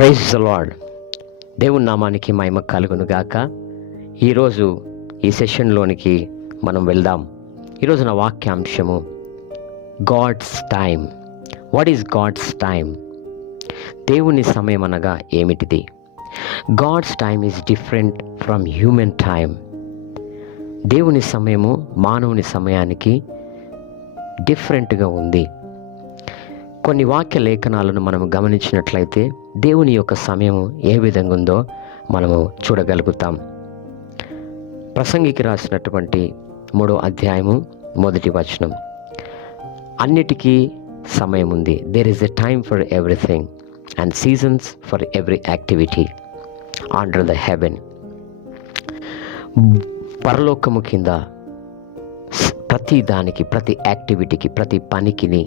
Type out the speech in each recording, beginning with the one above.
Praise the lord. దేవుని నామానికి మహిమ కలుగును గాక. ఈరోజు ఈ సెషన్లోనికి మనం వెళ్దాం. ఈరోజు నా వాక్యాంశము God's time. What is God's time? దేవుని సమయం అనగా ఏమిటిది? God's time is different from human time. దేవుని సమయము మానవుని సమయానికి డిఫరెంట్గా ఉంది. కొన్ని వాక్య లేఖనాలను మనము గమనించినట్లయితే దేవుని యొక్క సమయము ఏ విధంగా ఉందో మనము చూడగలుగుతాం. ప్రసంగికి రాసినటువంటి 3వ అధ్యాయము 1వ వచనం, అన్నిటికీ సమయం ఉంది. There is a time for everything and seasons for every activity under the heaven. పరలోకము కింద ప్రతి దానికి, ప్రతి యాక్టివిటీకి, ప్రతి పనికిని,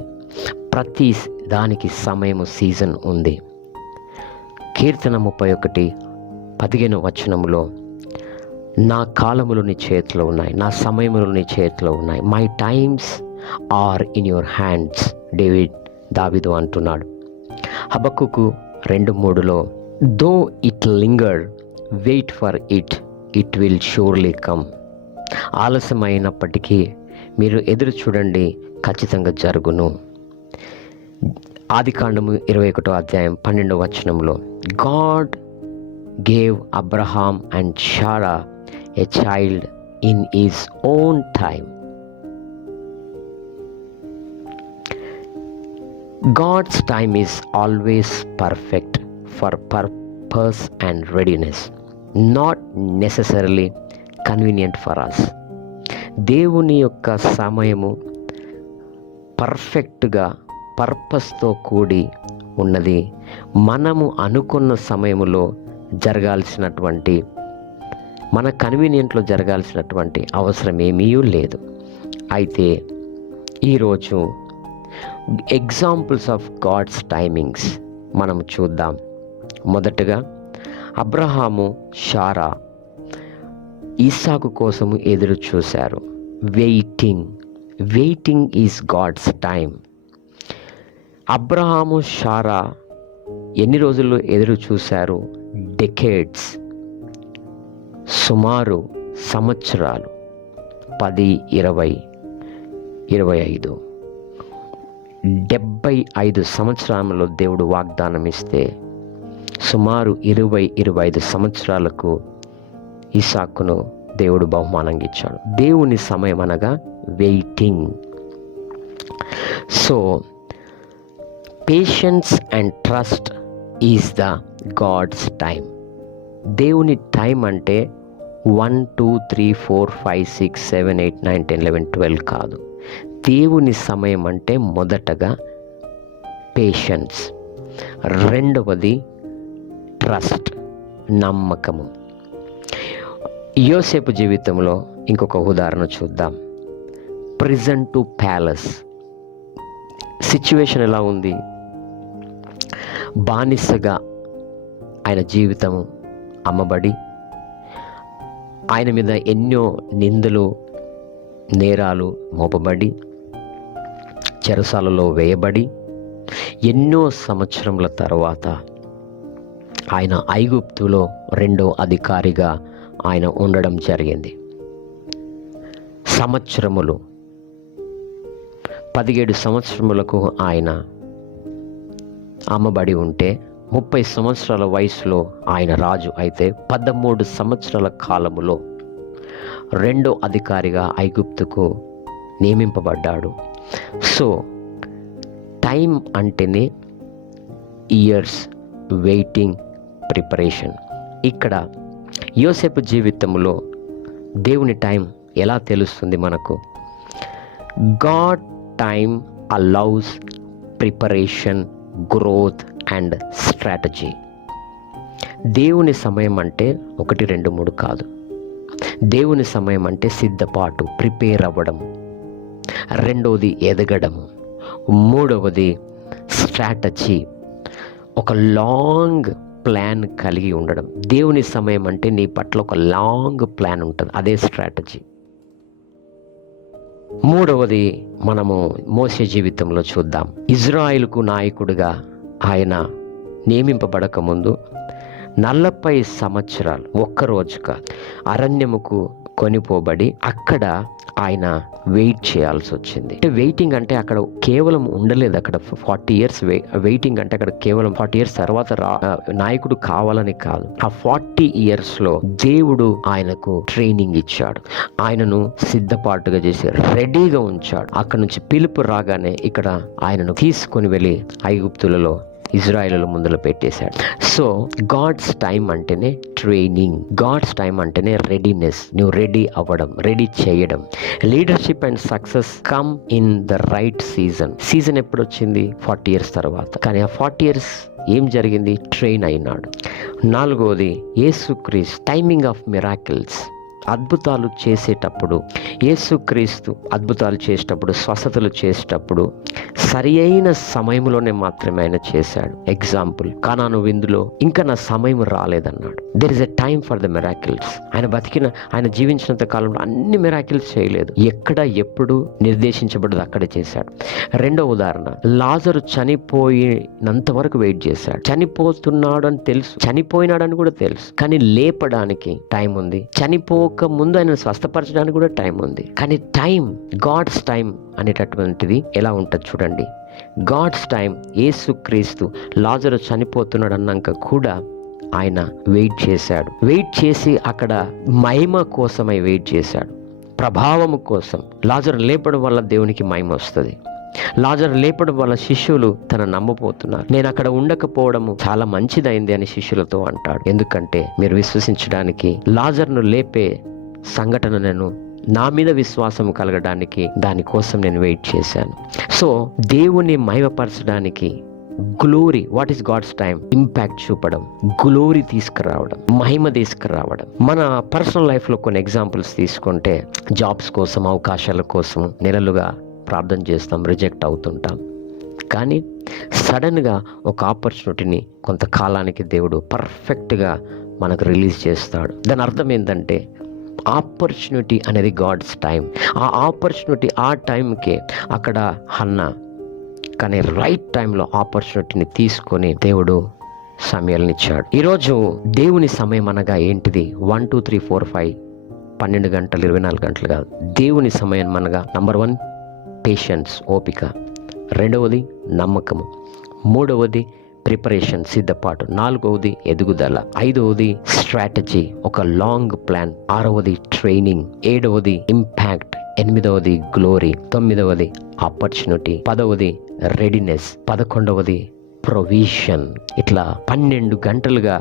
ప్రతి దానికి సమయము, సీజన్ ఉంది. కీర్తన 31:15 వచనములో, నా కాలములు నీ చేతిలో ఉన్నాయి, నా సమయములు నీ చేతిలో ఉన్నాయి, my times are in your hands. దావీదు అంటున్నాడు. హబక్కుకు 2:3లో, though it linger wait for it, it will surely come. ఆలస్యమైనప్పటికీ మీరు ఎదురు చూడండి, ఖచ్చితంగా జరుగును. ఆదికాండము 21వ అధ్యాయం 12వ వచనంలో, God gave Abraham and Sarah a child in his own time. God's time is always perfect for purpose and readiness, not necessarily convenient for us. దేవుని యొక్క సమయము పర్ఫెక్ట్గా, పర్పస్తో కూడి ఉన్నది. మనము అనుకున్న సమయములో జరగాల్సినటువంటి, మన కన్వీనియంట్లో జరగాల్సినటువంటి అవసరం ఏమీ లేదు. అయితే ఈరోజు ఎగ్జాంపుల్స్ ఆఫ్ గాడ్స్ టైమింగ్స్ మనం చూద్దాం. మొదటగా అబ్రహాము, షారా ఇస్సాకు కోసము ఎదురు చూశారు. Waiting is God's time. Abraham, షారా ఎన్ని రోజుల్లో ఎదురు చూశారు? డెకేడ్స్, సుమారు సంవత్సరాలు, 10, 20, 25, 75 సంవత్సరాలలో దేవుడు వాగ్దానం ఇస్తే సుమారు 20-25 సంవత్సరాలకు ఇస్సాకును దేవుడు బహుమానంగా ఇచ్చాడు. దేవుని సమయం అనగా waiting. So patience and trust is the God's time. దేవుని టైం అంటే 1, 2, 3, 4, 5, 6, 7, 8, 9, 10, 11, 12 కాదు. దేవుని సమయం అంటే మొదటగా పేషెన్స్, రెండవది ట్రస్ట్, నమ్మకము. యోసేపు జీవితంలో ఇంకొక ఉదాహరణ చూద్దాం. Prison to palace. సిచ్యువేషన్ ఎలా ఉంది? బానిసగా ఆయన జీవితం అమ్మబడి, ఆయన మీద ఎన్నో నిందలు, నేరాలు మోపబడి, చెరసాలలో వేయబడి, ఎన్నో సంవత్సరముల తర్వాత ఆయన ఐగుప్తులో 2వ అధికారిగా ఆయన ఉండడం జరిగింది. సంవత్సరములు, 17 సంవత్సరములకు ఆయన అమ్మబడి ఉంటే, 30 సంవత్సరాల వయసులో ఆయన రాజు అయితే, 13 సంవత్సరాల కాలములో 2వ అధికారిగా ఐగుప్తుకు నియమింపబడ్డాడు. సో టైం అంటేనే ఇయర్స్, వెయిటింగ్, ప్రిపరేషన్. ఇక్కడ యోసేపు జీవితంలో దేవుని టైం ఎలా తెలుస్తుంది మనకు? God time allows preparation, growth and strategy. దేవుని సమయం అంటే 1, 2, 3 కాదు. దేవుని సమయం అంటే సిద్ధపాటు, ప్రిపేర్ అవ్వడం. రెండవది ఎదగడము. మూడవది స్ట్రాటజీ, ఒక లాంగ్ ప్లాన్ కలిగి ఉండడం. దేవుని సమయం అంటే నీ పట్ల ఒక లాంగ్ ప్లాన్ ఉంటుంది, అదే స్ట్రాటజీ. మూడవది మనము మోసే జీవితంలో చూద్దాం. ఇజ్రాయిల్కు నాయకుడిగా ఆయన నియమింపబడక ముందు 40 సంవత్సరాలు ఒక్కరోజు కాదు అరణ్యముకు కొనిపోబడి అక్కడ ఆయన వెయిట్ చేయాల్సి వచ్చింది. అంటే వెయిటింగ్ అంటే అక్కడ కేవలం ఉండలేదు, అక్కడ 40 years వెయిటింగ్ అంటే అక్కడ కేవలం 40 years తర్వాత నాయకుడు కావాలని కాదు. ఆ 40 yearsలో దేవుడు ఆయనకు ట్రైనింగ్ ఇచ్చాడు, ఆయనను సిద్ధపాటుగా చేసి రెడీగా ఉంచాడు. అక్కడ నుంచి పిలుపు రాగానే ఇక్కడ ఆయనను తీసుకొని వెళ్ళి ఐగుప్తులలో ఇజ్రాయేలు ముందులో పెట్టేశాడు. సో గాడ్స్ టైం అంటేనే ట్రైనింగ్, గాడ్స్ టైం అంటేనే రెడీనెస్, నువ్వు రెడీ అవ్వడం, రెడీ చేయడం. Leadership and success come in the right season ఎప్పుడు వచ్చింది? 40 years తర్వాత. కానీ ఆ 40 years ఏం జరిగింది? ట్రైన్ అయినాడు. 4వది యేసుక్రీస్తు టైమింగ్ ఆఫ్ మిరాకిల్స్. అద్భుతాలు చేసేటప్పుడు, యేసుక్రీస్తు అద్భుతాలు చేసేటప్పుడు, స్వస్థతలు చేసేటప్పుడు సరి అయిన సమయంలోనే మాత్రమే ఆయన చేశాడు. ఎగ్జాంపుల్, కానాను విందులో ఇంకా నా సమయం రాలేదన్నాడు. There is a time for the miracles. ఆయన జీవించినంత కాలంలో అన్ని మిరాకిల్స్ చేయలేదు, ఎక్కడ ఎప్పుడు నిర్దేశించబడ్డది అక్కడే చేశాడు. 2వ ఉదాహరణ, లాజరు చనిపోయినంత వరకు వెయిట్ చేశాడు. చనిపోతున్నాడు అని తెలుసు, చనిపోయినాడని కూడా తెలుసు, కానీ లేపడానికి టైం ఉంది. చనిపోక ముందు ఆయన స్వస్థపరచడానికి కూడా టైం ఉంది. కానీ టైం, గాడ్స్ టైం అనేటటువంటిది ఎలా ఉంటుంది చూడండి. గాడ్స్ టైం, యేసుక్రీస్తు లాజరు చనిపోతున్నాడు అన్నాక కూడా ఆయన వెయిట్ చేశాడు. వెయిట్ చేసి అక్కడ మహిమ కోసమై వెయిట్ చేశాడు, ప్రభావము కోసం. లాజరు లేపడం వల్ల దేవునికి మహిమ వస్తుంది. లాజరు లేపడం వల్ల శిష్యులు తన నమ్మపోతున్నారు. నేను అక్కడ ఉండకపోవడము చాలా మంచిదైంది అని శిష్యులతో అంటాడు. ఎందుకంటే మీరు విశ్వసించడానికి లాజరును లేపే సంఘటన నేను నా మీద విశ్వాసం కలగడానికి దానికోసం నేను వెయిట్ చేశాను. సో దేవుని మహిమపరచడానికి glory, what is God's time? Impact చూపడం, గ్లోరీ తీసుకురావడం, మహిమ తీసుకురావడం. మన పర్సనల్ లైఫ్లో కొన్ని ఎగ్జాంపుల్స్ తీసుకుంటే, జాబ్స్ కోసం, అవకాశాల కోసం నెలలుగా ప్రార్థన చేస్తాం, రిజెక్ట్ అవుతుంటాం. కానీ సడన్గా ఒక ఆపర్చునిటీని కొంతకాలానికి దేవుడు పర్ఫెక్ట్గా మనకు రిలీజ్ చేస్తాడు. దాని అర్థం ఏంటంటే ఆపర్చునిటీ అనేది గాడ్స్ టైం. ఆ ఆపర్చునిటీ ఆ టైంకే అక్కడ హన్నా కానీ రైట్ టైంలో ఆపర్చునిటీని తీసుకొని దేవుడు సమయాలనిచ్చాడు. ఈరోజు దేవుని సమయం అనగా ఏంటిది? 1 2 3 4 5 12 గంటలు 24 గంటలు కాదు. దేవుని సమయం అనగా నంబర్ 1 పేషెన్స్, ఓపిక. 2వది నమ్మకము. 3వది ప్రిపరేషన్, సిద్ధపాటు. 4వది ఎదుగుదల. 5వది స్ట్రాటజీ, ఒక లాంగ్ ప్లాన్. 6వది ట్రైనింగ్. 7వది ఇంపాక్ట్. 8వది గ్లోరీ. 9వది ఆపర్చునిటీ. 10వది రెడీనెస్. 11వది ప్రొవిజన్. ఇట్లా 12 గంటలుగా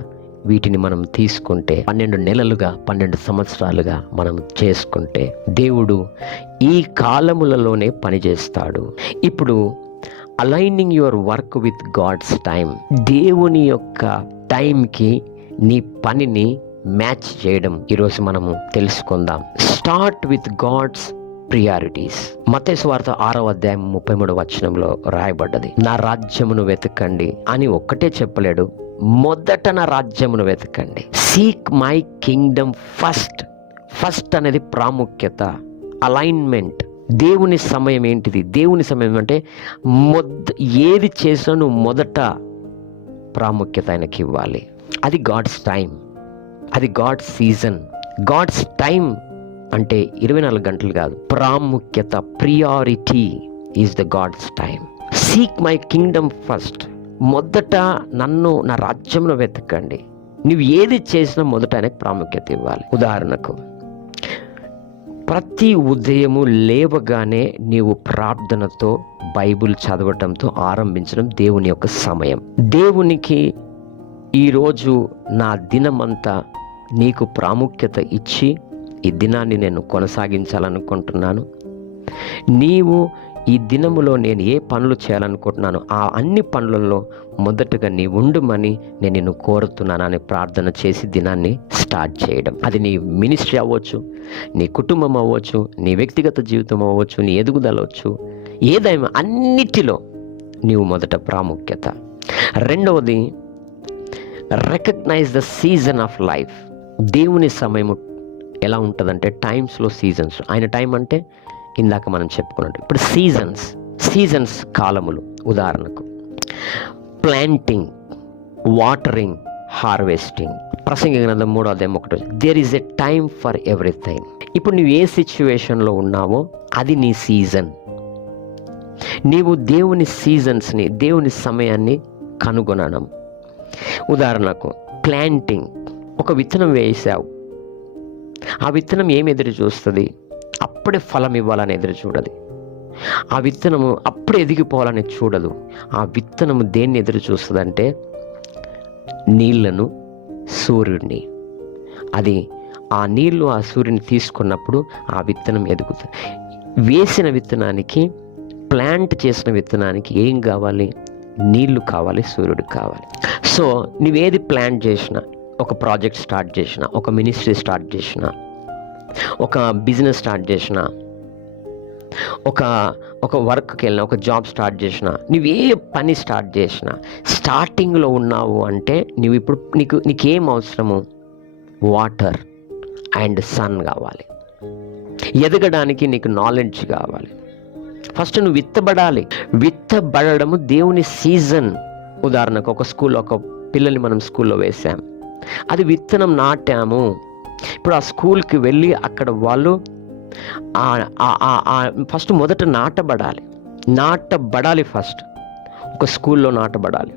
వీటిని మనం తీసుకుంటే, 12 నెలలుగా, 12 సంవత్సరాలుగా మనం చేసుకుంటే దేవుడు ఈ కాలములలోనే పనిచేస్తాడు. ఇప్పుడు aligning your work with God's time, దేవుని యొక్క టైంకి నీ పనిని మ్యాచ్ చేయడం ఈరోజు మనము తెలుసుకుందాం. Start with God's priorities. మత్తయి సువార్త 6వ అధ్యాయం 33వ వచనంలో రాయబడ్డది, నా రాజ్యమును వెతకండి అని ఒక్కటే చెప్పలేడు, మొదట నా రాజ్యమును వెతకండి. Seek my kingdom first. First అనేది ప్రాముఖ్యత, అలైన్మెంట్. దేవుని సమయం ఏంటిది? దేవుని సమయం అంటే ఏది చేసినా నువ్వు మొదట ప్రాముఖ్యత ఆయనకి ఇవ్వాలి. అది గాడ్స్ టైం, అది గాడ్స్ సీజన్. గాడ్స్ టైం అంటే 24 గంటలు కాదు, ప్రాముఖ్యత, priority is the God's time. Seek my kingdom first. మొదట నన్ను, నా రాజ్యంలో వెతకండి. నువ్వు ఏది చేసినా మొదట ఆయనకు ప్రాముఖ్యత ఇవ్వాలి. ఉదాహరణకు, ప్రతి ఉదయము లేవగానే నీవు ప్రార్థనతో, బైబిల్ చదవటంతో ఆరంభించడం దేవుని యొక్క సమయం. దేవునికి ఈరోజు నా దినమంతా నీకు ప్రాముఖ్యత ఇచ్చి ఈ దినాన్ని నేను కొనసాగించాలనుకుంటున్నాను. నీవు ఈ దినములో నేను ఏ పనులు చేయాలనుకుంటున్నాను ఆ అన్ని పనులలో మొదటగా నీ ఉండుమని నేను నిన్ను కోరుతున్నాను అని ప్రార్థన చేసి దినాన్ని స్టార్ట్ చేయడం. అది నీ మినిస్ట్రీ అవ్వచ్చు, నీ కుటుంబం అవ్వచ్చు, నీ వ్యక్తిగత జీవితం అవ్వచ్చు, నీ ఎదుగుదల అవ్వచ్చు, ఏదైనా అన్నిటిలో నీవు మొదట ప్రాముఖ్యత. 2వది recognise the season of life. దేవుని సమయం ఎలా ఉంటుందంటే టైమ్స్లో సీజన్స్. ఆయన టైం అంటే ఇందాక మనం చెప్పుకున్నట్టు ఇప్పుడు సీజన్స్ కాలములు. ఉదాహరణకు ప్లాంటింగ్, వాటరింగ్, హార్వెస్టింగ్. ప్రసంగి గ్రంథం 3:1. There is a time for everything. ఇప్పుడు నువ్వు ఏ సిచ్యువేషన్లో ఉన్నావో అది నీ సీజన్. నీవు దేవుని సీజన్స్ని, దేవుని సమయాన్ని కనుగొనడం. ఉదాహరణకు ప్లాంటింగ్, ఒక విత్తనం వేసావు, ఆ విత్తనం ఏమి ఎదురు చూస్తుంది? అప్పుడే ఫలం ఇవ్వాలని ఎదురు చూడదు. ఆ విత్తనము అప్పుడే ఎదిగిపోవాలని చూడదు. ఆ విత్తనము దేన్ని ఎదురు చూస్తుందంటే నీళ్లను, సూర్యుడిని. అది ఆ నీళ్లు, ఆ సూర్యుని తీసుకున్నప్పుడు ఆ విత్తనం ఎదుగుతుంది. వేసిన విత్తనానికి, ప్లాంట్ చేసిన విత్తనానికి ఏం కావాలి? నీళ్లు కావాలి, సూర్యుడు కావాలి. సో నువ్వేది ప్లాంట్ చేసినా, ఒక ప్రాజెక్ట్ స్టార్ట్ చేసినా, ఒక మినిస్ట్రీ స్టార్ట్ చేసినా, ఒక బిజినెస్ స్టార్ట్ చేసినా, ఒక వర్క్కి వెళ్ళినా, ఒక జాబ్ స్టార్ట్ చేసినా, నువ్వు ఏ పని స్టార్ట్ చేసినా స్టార్టింగ్లో ఉన్నావు అంటే నువ్వు ఇప్పుడు నీకేం అవసరము? వాటర్ అండ్ సన్ కావాలి. ఎదగడానికి నీకు నాలెడ్జ్ కావాలి. ఫస్ట్ నువ్వు విత్తబడాలి. విత్తబడము దేవుని సీజన్. ఉదాహరణకు ఒక స్కూల్లో ఒక పిల్లల్ని మనం స్కూల్లో వేసాం, అది విత్తనం నాటాము. ఇప్పుడు ఆ స్కూల్కి వెళ్ళి అక్కడ వాళ్ళు ఫస్ట్ మొదట నాటబడాలి. ఫస్ట్ ఒక స్కూల్లో నాటబడాలి,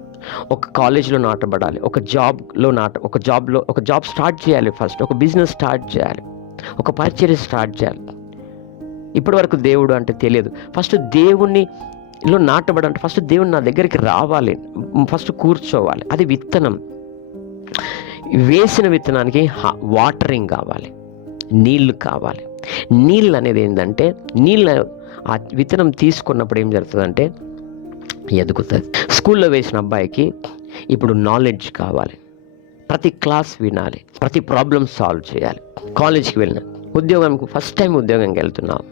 ఒక కాలేజ్లో నాటబడాలి, ఒక జాబ్ స్టార్ట్ చేయాలి. ఫస్ట్ ఒక బిజినెస్ స్టార్ట్ చేయాలి, ఒక పరిచర్య స్టార్ట్ చేయాలి. ఇప్పటి వరకు దేవుడు అంటే తెలియదు. ఫస్ట్ దేవునిలో నాటబడంటే ఫస్ట్ దేవుడు నా దగ్గరికి రావాలి, ఫస్ట్ కూర్చోవాలి. అది విత్తనం. వేసిన విత్తనానికి వాటరింగ్ కావాలి, నీళ్లు కావాలి. నీళ్ళు అనేది ఏంటంటే, ఆ విత్తనం తీసుకున్నప్పుడు ఏం జరుగుతుందంటే ఎదుగుతుంది. స్కూల్లో వేసిన అబ్బాయికి ఇప్పుడు నాలెడ్జ్ కావాలి, ప్రతి క్లాస్ వినాలి, ప్రతి ప్రాబ్లం సాల్వ్ చేయాలి. కాలేజ్కి వెళ్ళిన, ఉద్యోగంకి ఫస్ట్ టైం ఉద్యోగంకి వెళ్తున్నావు,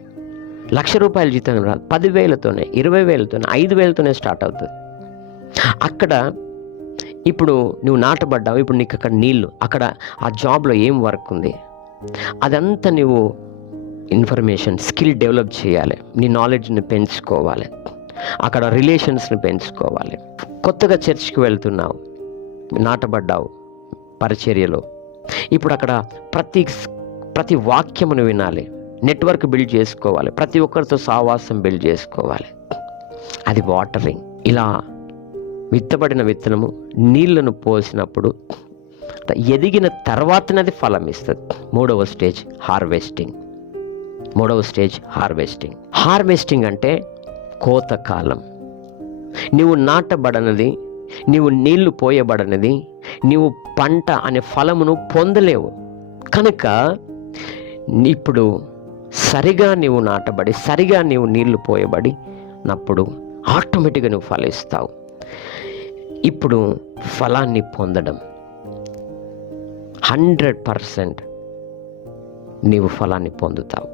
₹1,00,000 జీతం రాదు, 10,000తోనే, 20,000తోనే, 5,000తోనే స్టార్ట్ అవుతుంది. అక్కడ ఇప్పుడు నువ్వు నాటబడ్డావు. ఇప్పుడు నీకు అక్కడ నీళ్ళు, అక్కడ ఆ జాబ్లో ఏం వర్క్ ఉంది అదంతా నువ్వు ఇన్ఫర్మేషన్, స్కిల్ డెవలప్ చేయాలి, నీ నాలెడ్జ్ని పెంచుకోవాలి, అక్కడ రిలేషన్స్ని పెంచుకోవాలి. కొత్తగా చర్చ్కి వెళ్తున్నావు, నాటబడ్డావు పరిచర్యలో. ఇప్పుడు అక్కడ ప్రతి వాక్యమును వినాలి, నెట్వర్క్ బిల్డ్ చేసుకోవాలి, ప్రతి ఒక్కరితో సావాసం బిల్డ్ చేసుకోవాలి. అది వాటరింగ్. ఇలా విత్తబడిన విత్తనము నీళ్లను పోసినప్పుడు ఎదిగిన తర్వాతనే అది ఫలం ఇస్తుంది. మూడవ స్టేజ్ హార్వెస్టింగ్. హార్వెస్టింగ్ అంటే కోతకాలం. నీవు నాటబడనది, నీవు నీళ్లు పోయబడనది, నీవు పంట అనే ఫలమును పొందలేవు. కనుక ఇప్పుడు సరిగా నీవు నాటబడి, సరిగా నీవు నీళ్లు పోయబడినప్పుడు ఆటోమేటిక్గా నువ్వు ఫలిస్తావు. ఇప్పుడు ఫలాన్ని పొందడం 100% నీవు ఫలాన్ని పొందుతావు.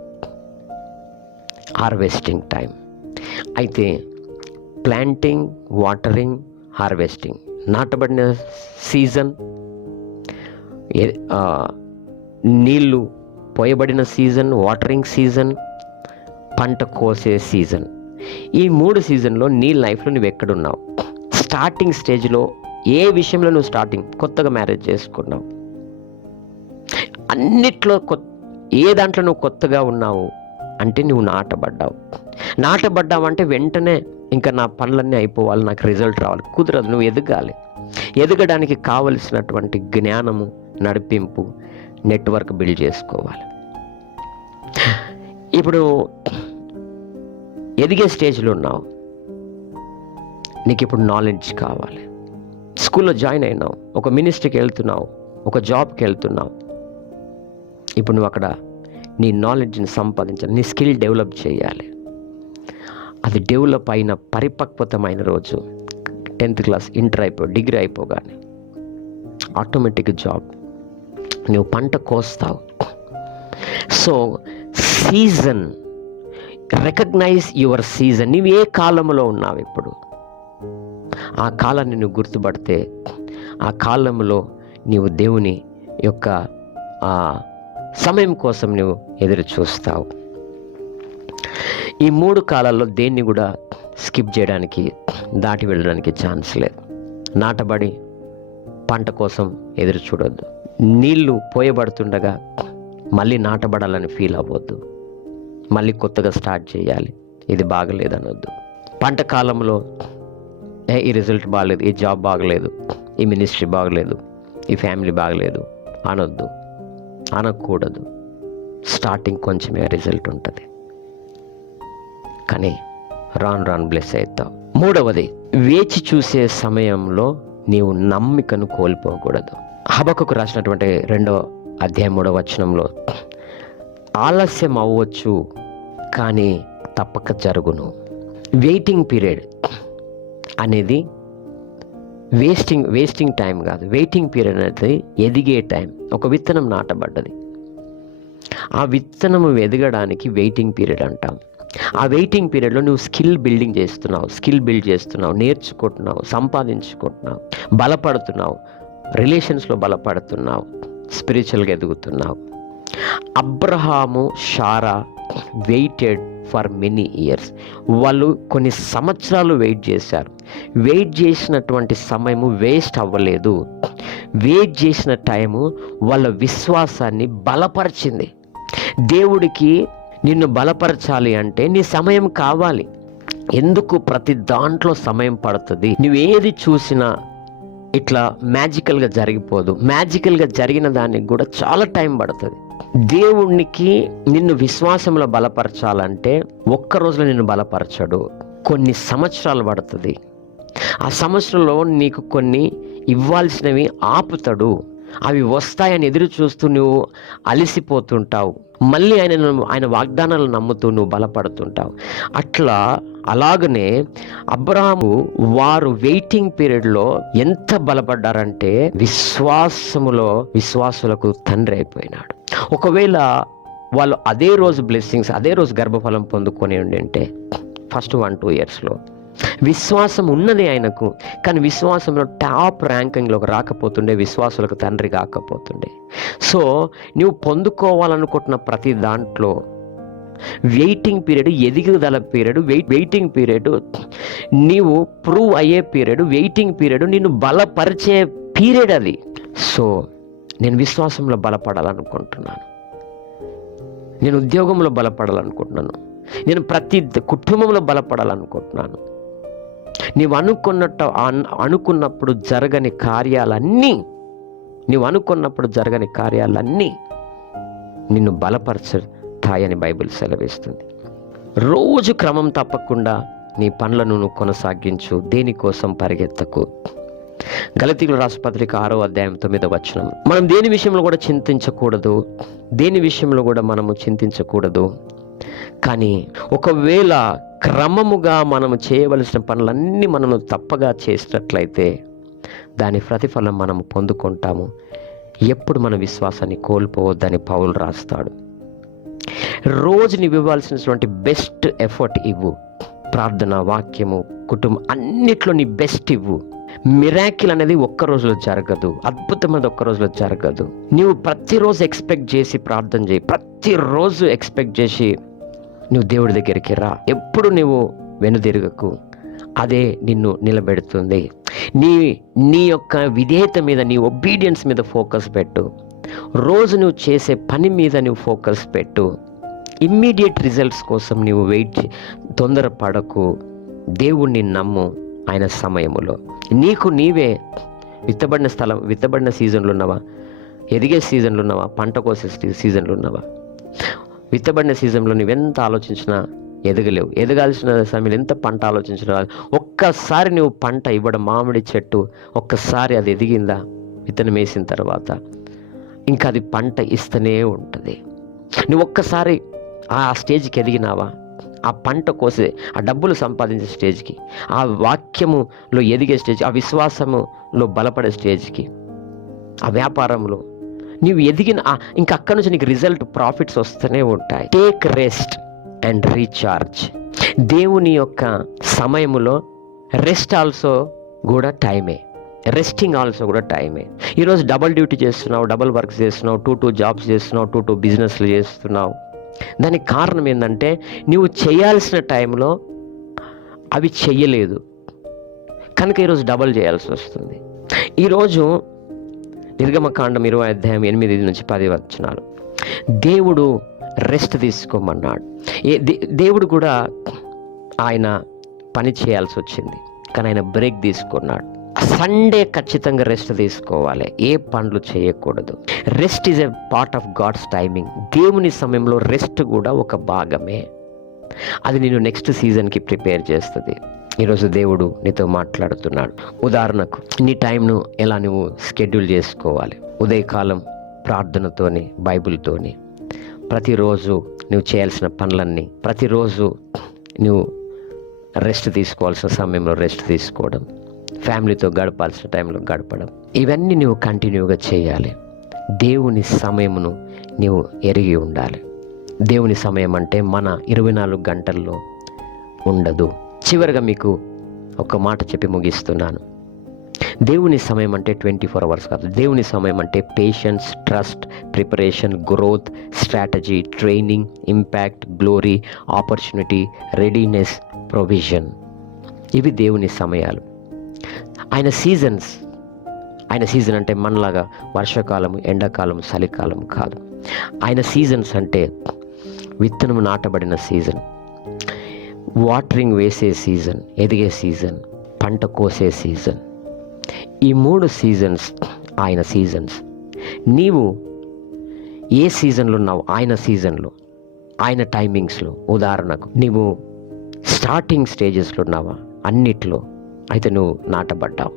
Harvesting time. అయితే ప్లాంటింగ్, వాటరింగ్, హార్వెస్టింగ్. నాటబడిన సీజన్, నీళ్ళు పోయబడిన సీజన్, వాటరింగ్ సీజన్, పంట కోసే సీజన్. ఈ 3 సీజన్లో నీ లైఫ్లో నువ్వు ఎక్కడున్నావు? స్టార్టింగ్ స్టేజ్లో ఏ విషయంలో నువ్వు కొత్తగా మ్యారేజ్ చేసుకున్నావు, అన్నిట్లో ఏ దాంట్లో నువ్వు కొత్తగా ఉన్నావు అంటే నువ్వు నాటబడ్డావు అంటే వెంటనే ఇంకా నా పనులన్నీ అయిపోవాలి, నాకు రిజల్ట్ రావాలి, కుదరదు. నువ్వు ఎదగాలి. ఎదగడానికి కావలసినటువంటి జ్ఞానము, నడిపింపు, నెట్వర్క్ బిల్డ్ చేసుకోవాలి. ఇప్పుడు ఎదిగే స్టేజ్లో ఉన్నావు, నీకు ఇప్పుడు నాలెడ్జ్ కావాలి. స్కూల్లో జాయిన్ అయినావు, ఒక మినిస్ట్రీకి వెళ్తున్నావు, ఒక జాబ్కి వెళ్తున్నావు. ఇప్పుడు నువ్వు అక్కడ నీ నాలెడ్జ్ని సంపాదించాలి, నీ స్కిల్ డెవలప్ చేయాలి. అది డెవలప్ అయిన పరిపక్వతమైన రోజు 10th క్లాస్, ఇంటర్ డిగ్రీ అయిపోగానే ఆటోమేటిక్ జాబ్, నువ్వు పంట కోస్తావు. So season, recognise your season. నీవు ఏ కాలంలో ఉన్నావు ఇప్పుడు, ఆ కాలాన్ని నువ్వు గుర్తుపడితే ఆ కాలంలో నీవు దేవుని యొక్క సమయం కోసం నువ్వు ఎదురు చూస్తావు. ఈ 3 కాలాల్లో దేన్ని కూడా స్కిప్ చేయడానికి, దాటి వెళ్ళడానికి ఛాన్స్ లేదు. నాటబడి పంట కోసం ఎదురు చూడొద్దు. నీళ్లు పోయబడుతుండగా మళ్ళీ నాటబడాలని ఫీల్ అవ్వద్దు. మళ్ళీ కొత్తగా స్టార్ట్ చేయాలి, ఇది బాగలేదనొద్దు. పంట కాలంలో ఈ రిజల్ట్ బాగలేదు, ఈ జాబ్ బాగలేదు, ఈ మినిస్ట్రీ బాగలేదు, ఈ ఫ్యామిలీ బాగలేదు అనొద్దు, అనకూడదు. స్టార్టింగ్ కొంచెమే రిజల్ట్ ఉంటుంది, కానీ రాను బ్లెస్ అవుతావు. మూడవది, వేచి చూసే సమయంలో నీవు నమ్మికను కోల్పోకూడదు. హబక్కుకు రాసినటువంటి 2వ అధ్యాయం 3వ వచనంలో, ఆలస్యం అవ్వచ్చు కానీ తప్పక జరుగును. వెయిటింగ్ పీరియడ్ అనేది వేస్టింగ్ టైం కాదు. వెయిటింగ్ పీరియడ్ అనేది ఎదిగే టైం. ఒక విత్తనం నాటబడ్డది, ఆ విత్తనం ఎదగడానికి వెయిటింగ్ పీరియడ్ అంటాం. ఆ వెయిటింగ్ పీరియడ్లో నువ్వు స్కిల్ బిల్డ్ చేస్తున్నావు, నేర్చుకుంటున్నావు, సంపాదించుకుంటున్నావు, బలపడుతున్నావు, రిలేషన్స్లో బలపడుతున్నావు, స్పిరిచువల్గా ఎదుగుతున్నావు. Abraham, Sarah waited for many years. వాళ్ళు కొన్ని సంవత్సరాలు వెయిట్ చేశారు. వెయిట్ చేసినటువంటి సమయము వేస్ట్ అవ్వలేదు. వెయిట్ చేసిన టైము వాళ్ళ విశ్వాసాన్ని బలపరిచింది. దేవుడికి నిన్ను బలపరచాలి అంటే నీ సమయం కావాలి. ఎందుకు ప్రతి దాంట్లో సమయం పడుతుంది. నువ్వేది చూసినా ఇట్లా మ్యాజికల్గా జరిగిపోదు. మ్యాజికల్గా జరిగిన దానికి కూడా చాలా టైం పడుతుంది. దేవునికి నిన్ను విశ్వాసంలో బలపరచాలంటే ఒక్క రోజులో నిన్ను బలపరచడు, కొన్ని సంవత్సరాలు పడుతుంది. ఆ సంవత్సరంలో నీకు కొన్ని ఇవ్వాల్సినవి ఆపుతాడు. అవి వస్తాయని ఎదురు చూస్తూ నువ్వు అలసిపోతుంటావు. మళ్ళీ ఆయన వాగ్దానాలను నమ్ముతూ నువ్వు బలపడుతుంటావు. అలాగనే అబ్రహాము వారు వెయిటింగ్ పీరియడ్లో ఎంత బలపడ్డారంటే విశ్వాసులకు తండ్రి అయిపోయినాడు. ఒకవేళ వాళ్ళు అదే రోజు బ్లెస్సింగ్స్, అదే రోజు గర్భఫలం పొందుకొని ఉండింటే ఫస్ట్ 1-2 ఇయర్స్లో విశ్వాసం ఉన్నది ఆయనకు, కానీ విశ్వాసంలో టాప్ ర్యాంకింగ్లోకి రాకపోతుండే, విశ్వాసులకు తండ్రి కాకపోతుండే. సో నువ్వు పొందుకోవాలనుకుంటున్న ప్రతి దాంట్లో వెయిటింగ్ పీరియడ్, ఎదుగుదల పీరియడ్, వెయిటింగ్ పీరియడ్, నీవు ప్రూవ్ అయ్యే పీరియడ్, వెయిటింగ్ పీరియడ్, నిన్ను బలపరిచే పీరియడ్ అది. సో నేను విశ్వాసంలో బలపడాలనుకుంటున్నాను, నేను ఉద్యోగంలో బలపడాలనుకుంటున్నాను, నేను ప్రతి కుటుంబంలో బలపడాలనుకుంటున్నాను. నీవు అనుకున్నప్పుడు జరగని కార్యాలన్నీ నిన్ను బలపరచుతాయని బైబిల్ సెలవిస్తుంది. రోజు క్రమం తప్పకుండా నీ పనులను నువ్వు కొనసాగించు, దేనికోసం పరిగెత్తకు. గలతీయుల రాసిన పత్రిక 6వ అధ్యాయం 9వ వచనం. మనం దేని విషయంలో కూడా మనము చింతించకూడదు. కానీ ఒకవేళ క్రమముగా మనము చేయవలసిన పనులన్నీ మనము తప్పగా చేసినట్లయితే దాని ప్రతిఫలం మనము పొందుకుంటాము. ఎప్పుడు మన విశ్వాసాన్ని కోల్పోవద్దని పౌలు రాస్తాడు. రోజు నీవు ఇవ్వాల్సినటువంటి బెస్ట్ ఎఫర్ట్ ఇవ్వు. ప్రార్థన, వాక్యము, కుటుంబం అన్నిట్లో నీ బెస్ట్ ఇవ్వు. మిరాకిల్ అనేది ఒక్క రోజులో జరగదు, అద్భుతం అనేది ఒక్క రోజులో జరగదు. నీవు ప్రతిరోజు ఎక్స్పెక్ట్ చేసి ప్రార్థన చేయి, ప్రతిరోజు ఎక్స్పెక్ట్ చేసి నువ్వు దేవుడి దగ్గరికి రా. ఎప్పుడు నువ్వు వెనుదిరగకు, అదే నిన్ను నిలబెడుతుంది. నీ యొక్క విధేయత మీద, నీ ఒబీడియన్స్ మీద ఫోకస్ పెట్టు. రోజు నువ్వు చేసే పని మీద నువ్వు ఫోకస్ పెట్టు. ఇమ్మీడియట్ రిజల్ట్స్ కోసం నువ్వు తొందరపడకు. దేవుణ్ణి నమ్ము. ఆయన సమయములో నీకు నీవే విత్తబడిన సీజన్లు ఉన్నావా, ఎదిగే సీజన్లు ఉన్నావా, పంట కోసే సీజన్లు ఉన్నావా? విత్తబడిన సీజన్లో నువ్వెంత ఆలోచించినా ఎదగలేవు. ఎదగాల్సిన సమయంలో ఎంత పంట ఆలోచించినా ఒక్కసారి నువ్వు పంట ఇవ్వడం, మామిడి చెట్టు ఒక్కసారి అది ఎదిగిందా, విత్తనం వేసిన తర్వాత ఇంకా అది పంట ఇస్తూనే ఉంటుంది. నువ్వు ఒక్కసారి ఆ స్టేజ్కి ఎదిగినావా, ఆ పంట కోసే, ఆ డబ్బులు సంపాదించే స్టేజ్కి, ఆ వాక్యములో ఎదిగే స్టేజ్, ఆ విశ్వాసములో బలపడే స్టేజ్కి, ఆ వ్యాపారంలో నీవు ఎదిగిన ఇంకా అక్కడి నుంచి నీకు రిజల్ట్, ప్రాఫిట్స్ వస్తూనే ఉంటాయి. Take rest and recharge. దేవుని యొక్క సమయములో రెస్ట్ ఆల్సో కూడా టైమే, రెస్టింగ్ ఆల్సో కూడా టైమే. ఈరోజు డబల్ డ్యూటీ చేస్తున్నావు, డబల్ వర్క్ చేస్తున్నావు, 2 జాబ్స్ చేస్తున్నావు, 2 బిజినెస్లు చేస్తున్నావు. దానికి కారణం ఏంటంటే నువ్వు చేయాల్సిన టైంలో అవి చెయ్యలేదు కనుక ఈరోజు డబల్ చేయాల్సి వస్తుంది. ఈరోజు నిర్గమకాండం 20:8-10 దేవుడు రెస్ట్ తీసుకోమన్నాడు. దేవుడు కూడా ఆయన పని చేయాల్సి వచ్చింది, కానీ ఆయన బ్రేక్ తీసుకున్నాడు. సండే ఖచ్చితంగా రెస్ట్ తీసుకోవాలి, ఏ పనులు చేయకూడదు. Rest is a part of God's timing. దేవుని సమయంలో రెస్ట్ కూడా ఒక భాగమే. అది నేను నెక్స్ట్ సీజన్కి ప్రిపేర్ చేస్తుంది. ఈరోజు దేవుడు నీతో మాట్లాడుతున్నాడు. ఉదాహరణకు నీ టైంను ఎలా నువ్వు షెడ్యూల్ చేసుకోవాలి. ఉదయకాలం ప్రార్థనతోని, బైబిల్తోని, ప్రతిరోజు నువ్వు చేయాల్సిన పనులన్నీ, ప్రతిరోజు నువ్వు రెస్ట్ తీసుకోవాల్సిన సమయంలో రెస్ట్ తీసుకోవడం, ఫ్యామిలీతో గడపాల్సిన టైంలో గడపడం, ఇవన్నీ నువ్వు కంటిన్యూగా చేయాలి. దేవుని సమయమును నువ్వు ఎరిగి ఉండాలి. దేవుని సమయం అంటే మన 24 గంటల్లో ఉండదు. చివరిగా మీకు ఒక మాట చెప్పి ముగిస్తున్నాను. దేవుని సమయం అంటే 24 అవర్స్ కాదు. దేవుని సమయం అంటే patience, trust, preparation, growth, strategy, training, impact, glory, opportunity, readiness, provision. ఇవి దేవుని సమయాలు. ఆయన సీజన్ అంటే మనలాగా వర్షాకాలం, ఎండాకాలం, చలికాలం కాదు. ఆయన సీజన్స్ అంటే విత్తనం నాటబడిన సీజన్, వాటరింగ్ వేసే సీజన్, ఎదిగే సీజన్, పంట కోసే సీజన్. ఈ 3 సీజన్స్ ఆయన సీజన్స్. నీవు ఏ సీజన్లో ఉన్నావు? ఆయన సీజన్లో, ఆయన టైమింగ్స్లో. ఉదాహరణకు నీవు స్టార్టింగ్ స్టేజెస్లో ఉన్నావా? అన్నిట్లో అయితే నువ్వు నాటబడ్డావు.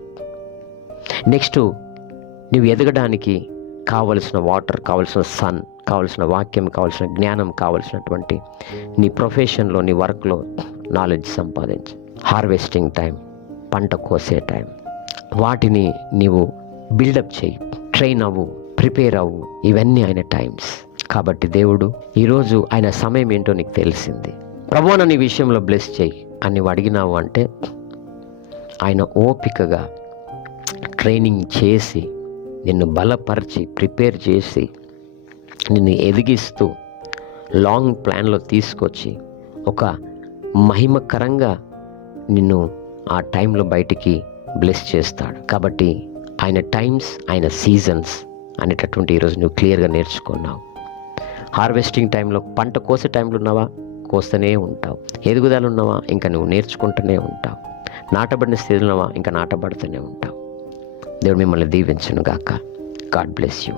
నెక్స్ట్ నువ్వు ఎదగడానికి కావలసిన వాటర్, కావలసిన సన్, కావలసిన వాక్యం, కావలసిన జ్ఞానం, కావలసినటువంటి నీ ప్రొఫెషన్లో, నీ వర్క్లో నాలెడ్జ్ సంపాదించు. హార్వెస్టింగ్ టైం, పంట కోసే టైం, వాటిని నీవు బిల్డప్ చేయి, ట్రైన్ అవ్వు, ప్రిపేర్ అవ్వు. ఇవన్నీ ఆయన టైమ్స్. కాబట్టి దేవుడు ఈరోజు ఆయన సమయం ఏంటో నీకు తెలిసింది. ప్రభువా నీ విషయంలో బ్లెస్ చేయి అని నువ్వు అడిగినావు అంటే ఆయన ఓపికగా ట్రైనింగ్ చేసి, నిన్ను బలపరిచి, ప్రిపేర్ చేసి, నిన్ను ఎదిగిస్తూ లాంగ్ ప్లాన్లో తీసుకొచ్చి ఒక మహిమకరంగా నిన్ను ఆ టైంలో బయటికి బ్లెస్ చేస్తాడు. కాబట్టి ఆయన టైమ్స్, ఆయన సీజన్స్ అనేటటువంటి ఈరోజు నువ్వు క్లియర్గా నేర్చుకున్నావు. హార్వెస్టింగ్ టైంలో, పంట కోసే టైంలో ఉన్నావా? కోస్తూనే ఉంటావు. ఎదుగుదల ఉన్నావా? ఇంకా నువ్వు నేర్చుకుంటూనే ఉంటావు. నాటబడిన స్థితిలో ఉన్నావా? ఇంకా నాటబడుతూనే ఉంటావు. దేవుడు మిమ్మల్ని దీవించును గాక. God bless you.